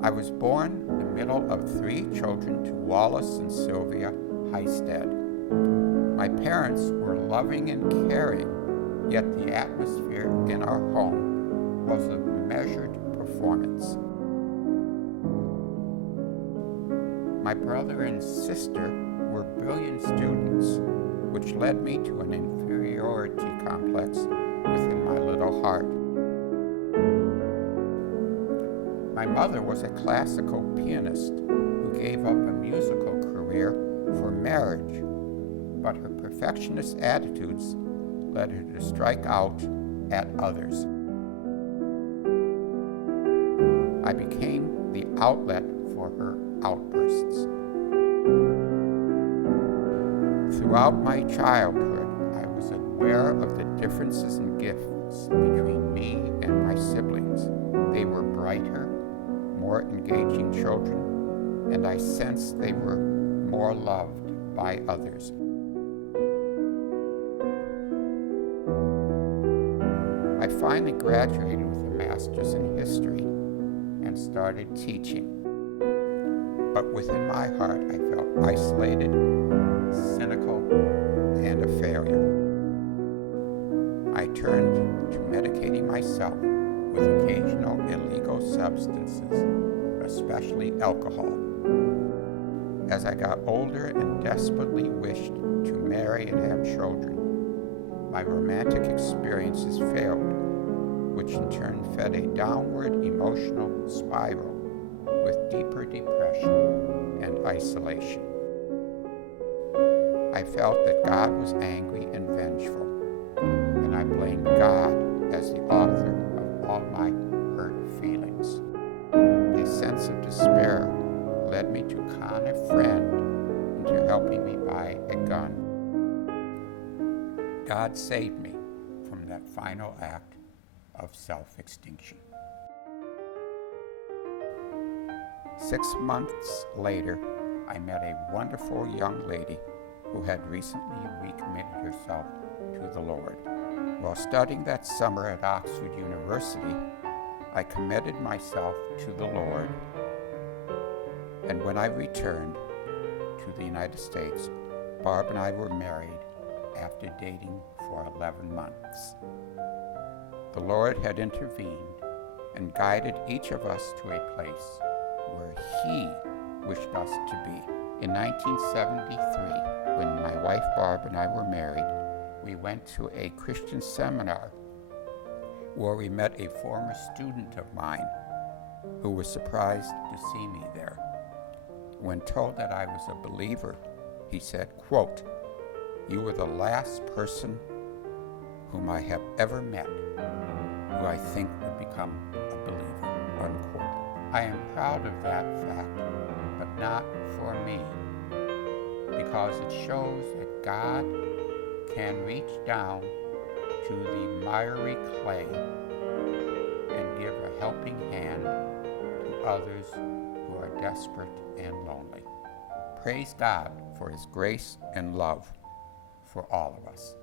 I was born the middle of 3 children to Wallace and Sylvia Heistad. My parents were loving and caring, yet the atmosphere in our home was a measured performance. My brother and sister were brilliant students, which led me to an inferiority complex within my little heart. My mother was a classical pianist who gave up a musical career for marriage, but her perfectionist attitudes led her to strike out at others. I became the outlet for her outbursts. Throughout my childhood, I was aware of the differences in gifts between me and my siblings. They were brighter, more engaging children, and I sensed they were more loved by others. I finally graduated with a master's in history and started teaching. But within my heart, I felt isolated, cynical, and a failure. I turned to medicating myself with occasional illegal substances, especially alcohol. As I got older and desperately wished to marry and have children, my romantic experiences failed, which in turn fed a downward emotional spiral with deeper depression and isolation. I felt that God was angry and vengeful, and I blamed God as the author of all my hurt feelings. A sense of despair led me to con a friend into helping me buy a gun. God saved me from that final act of self-extinction. 6 months later, I met a wonderful young lady who had recently recommitted herself to the Lord. While studying that summer at Oxford University, I committed myself to the Lord. And when I returned to the United States, Barb and I were married after dating for 11 months. The Lord had intervened and guided each of us to a place where He wished us to be. In 1973, when my wife Barb and I were married, we went to a Christian seminar where we met a former student of mine who was surprised to see me there. When told that I was a believer, he said, quote, "You were the last person whom I have ever met who I think would become a believer," unquote. I am proud of that fact, but not for me, because it shows that God can reach down to the miry clay and give a helping hand to others who are desperate and lonely. Praise God for His grace and love for all of us.